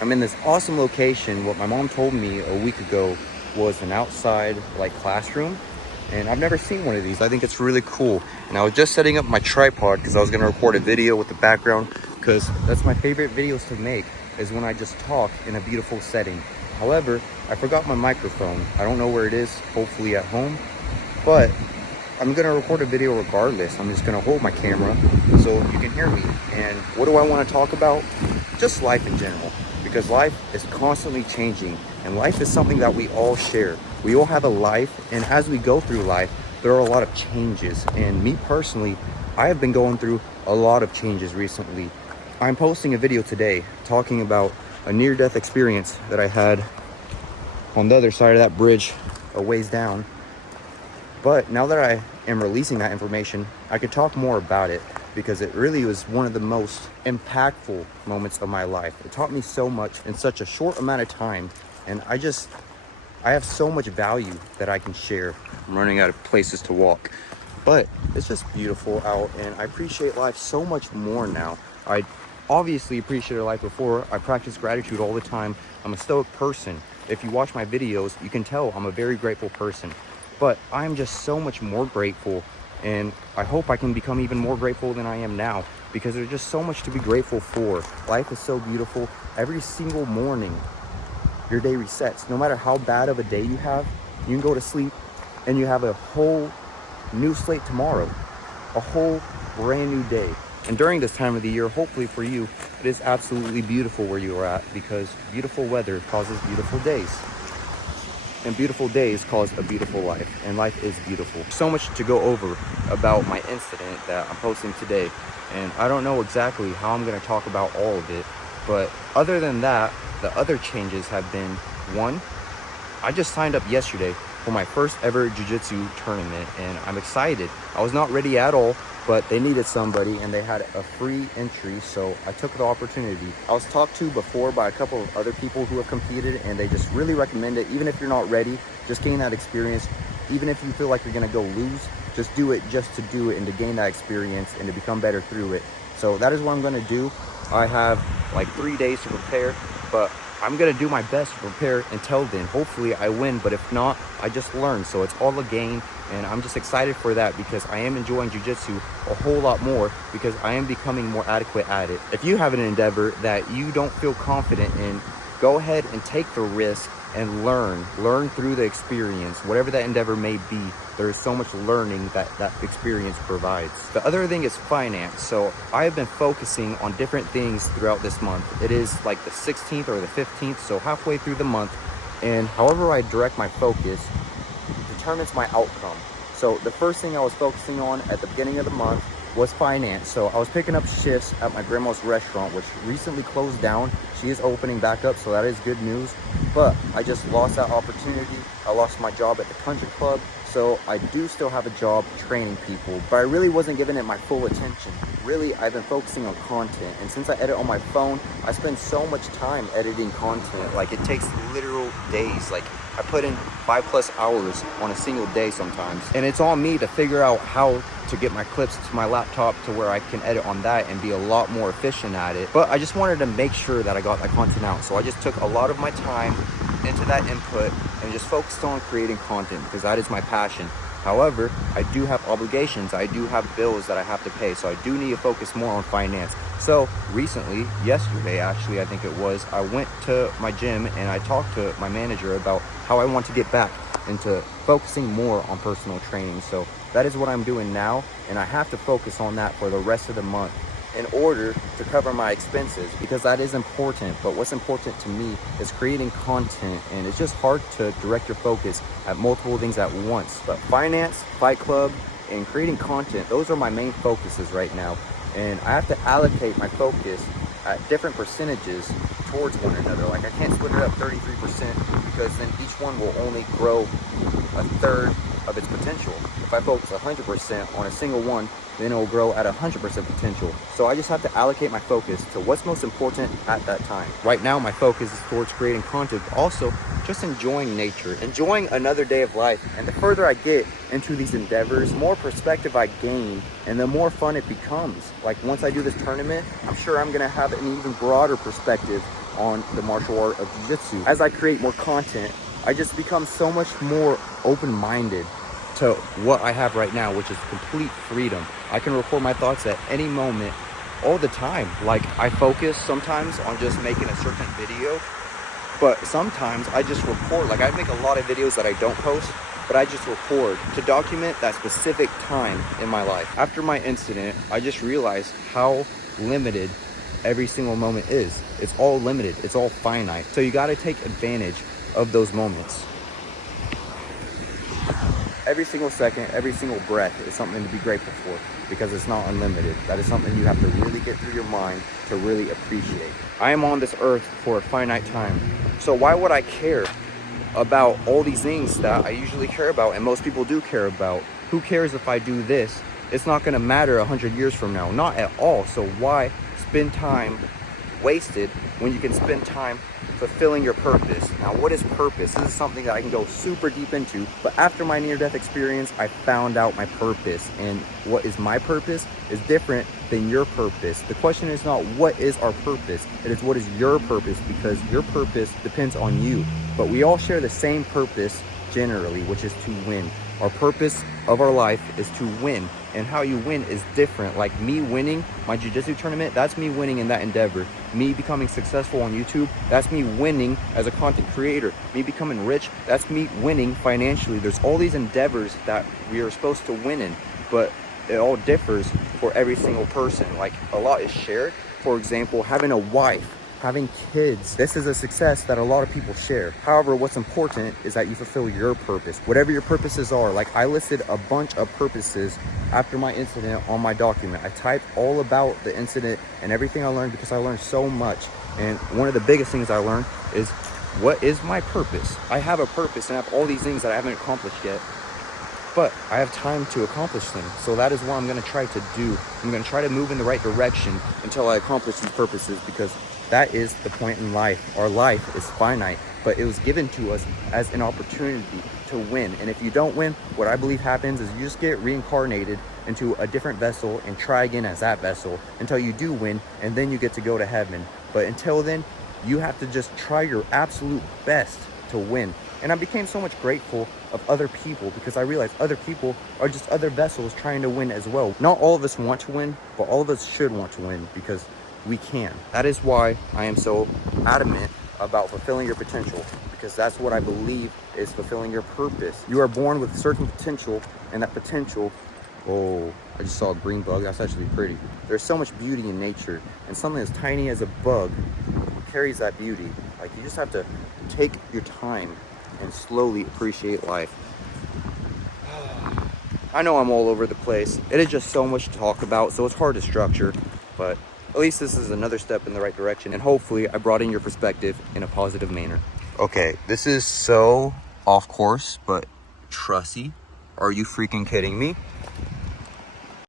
I'm in this awesome location. What my mom told me a week ago was an outside like classroom, and I've never seen one of these. I think it's really cool. And I was just setting up my tripod because I was going to record a video with the background, because that's my favorite videos to make, is when I just talk in a beautiful setting. However, I forgot my microphone. I don't know where it is, hopefully at home, but I'm gonna record a video regardless. I'm just gonna hold my camera so you can hear me. And what do I want to talk about? Just life in general, because life is constantly changing, and life is something that we all share. We all have a life, and as we go through life, there are a lot of changes. And me personally, I have been going through a lot of changes recently. I'm posting a video today talking about a near-death experience that I had on the other side of that bridge a ways down. But now that I am releasing that information, I could talk more about it, because it really was one of the most impactful moments of my life. It taught me so much in such a short amount of time, and I have so much value that I can share. I'm running out of places to walk, but it's just beautiful out, and I appreciate life so much more now. I obviously appreciated life before. I practice gratitude all the time. I'm a stoic person. If you watch my videos, you can tell I'm a very grateful person. But I'm just so much more grateful, and I hope I can become even more grateful than I am now, because there's just so much to be grateful for. Life is so beautiful. Every single morning, your day resets. No matter how bad of a day you have, you can go to sleep and you have a whole new slate tomorrow, a whole brand new day. And during this time of the year, hopefully for you, it is absolutely beautiful where you are at, because beautiful weather causes beautiful days. And beautiful days cause a beautiful life, and life is beautiful. So much to go over about my incident that I'm posting today, and I don't know exactly how I'm going to talk about all of it, but other than that, the other changes have been, one, I just signed up yesterday for my first ever jiu-jitsu tournament, and I'm excited. I was not ready at all, but they needed somebody and they had a free entry, so I took the opportunity. I was talked to before by a couple of other people who have competed, and they just really recommend it. Even if you're not ready, just gain that experience. Even if you feel like you're gonna go lose, just do it just to do it and to gain that experience and to become better through it. So that is what I'm gonna do. I have like 3 days to prepare, but I'm gonna do my best to prepare until then. Hopefully I win, but if not, I just learn. So it's all a gain, and I'm just excited for that, because I am enjoying jiu-jitsu a whole lot more, because I am becoming more adequate at it. If you have an endeavor that you don't feel confident in, go ahead and take the risk and learn through the experience. Whatever that endeavor may be, there is so much learning that experience provides. The other thing is finance. So I have been focusing on different things throughout this month. It is like the 16th or the 15th, so halfway through the month, and however I direct my focus determines my outcome. So the first thing I was focusing on at the beginning of the month was finance. So I was picking up shifts at my grandma's restaurant, which recently closed down. She is opening back up, so that is good news. But I just lost that opportunity. I lost my job at the country club, so I do still have a job training people, but I really wasn't giving it my full attention. Really, I've been focusing on content, and since I edit on my phone, I spend so much time editing content. Like, it takes literal days. Like, I put in 5+ hours on a single day sometimes, and it's on me to figure out how to get my clips to my laptop to where I can edit on that and be a lot more efficient at it. But I just wanted to make sure that I got that content out, so I just took a lot of my time into that input and just focused on creating content, because that is my passion. However, I do have obligations. I do have bills that I have to pay, so I do need to focus more on finance. So recently, yesterday actually, I think it was, I went to my gym and I talked to my manager about how I want to get back into focusing more on personal training. So that is what I'm doing now, and I have to focus on that for the rest of the month in order to cover my expenses, because that is important. But what's important to me is creating content, and it's just hard to direct your focus at multiple things at once. But finance, Fight Club, and creating content, those are my main focuses right now, and I have to allocate my focus at different percentages towards one another. Like, I can't split it up 33%, because then each one will only grow a third of its potential. If I focus 100% on a single one, then it will grow at 100% potential. So I just have to allocate my focus to what's most important at that time. Right now, my focus is towards creating content, but also just enjoying nature, enjoying another day of life. And the further I get into these endeavors, the more perspective I gain, and the more fun it becomes. Like, once I do this tournament, I'm sure I'm gonna have an even broader perspective on the martial art of jiu-jitsu. As I create more content, I just become so much more open-minded to what I have right now, which is complete freedom. I can record my thoughts at any moment, all the time. Like, I focus sometimes on just making a certain video, but sometimes I just record. Like, I make a lot of videos that I don't post, but I just record to document that specific time in my life. After my incident, I just realized how limited every single moment is. It's all limited, it's all finite. So you gotta take advantage of those moments. Every single second, every single breath is something to be grateful for, because it's not unlimited. That is something you have to really get through your mind to really appreciate. I am on this earth for a finite time. So why would I care about all these things that I usually care about and most people do care about? Who cares if I do this? It's not gonna matter 100 years from now, not at all. So why spend time wasted when you can spend time fulfilling your purpose? Now, what is purpose? This is something that I can go super deep into, but after my near-death experience, I found out my purpose, and what is my purpose is different than your purpose. The question is not what is our purpose, it is what is your purpose, because your purpose depends on you. But we all share the same purpose generally, which is to win. Our purpose of our life is to win, and how you win is different. Like me winning my jiu-jitsu tournament, that's me winning in that endeavor. Me becoming successful on YouTube, that's me winning as a content creator. Me becoming rich, that's me winning financially. There's all these endeavors that we are supposed to win in, but it all differs for every single person. Like, a lot is shared. For example, having a wife, having kids. This is a success that a lot of people share. However, what's important is that you fulfill your purpose. Whatever your purposes are. Like, I listed a bunch of purposes after my incident on my document. I typed all about the incident and everything I learned, because I learned so much. And one of the biggest things I learned is, what is my purpose? I have a purpose, and I have all these things that I haven't accomplished yet, but I have time to accomplish them. So that is what I'm gonna try to do. I'm gonna try to move in the right direction until I accomplish these purposes, because that is the point in life. Our life is finite, but it was given to us as an opportunity to win. And if you don't win, what I believe happens is you just get reincarnated into a different vessel and try again as that vessel until you do win, and then you get to go to heaven. But until then, you have to just try your absolute best to win. And I became so much grateful of other people, because I realized other people are just other vessels trying to win as well. Not all of us want to win, but all of us should want to win, because we can. That is why I am so adamant about fulfilling your potential, because that's what I believe is fulfilling your purpose. You are born with certain potential, and that potential, oh, I just saw a green bug. That's actually pretty. There's so much beauty in nature, and something as tiny as a bug carries that beauty. Like, you just have to take your time and slowly appreciate life. I know I'm all over the place. It is just so much to talk about, so it's hard to structure, but at least this is another step in the right direction, and hopefully I brought in your perspective in a positive manner. Okay, this is so off course, but trusty. Are you freaking kidding me?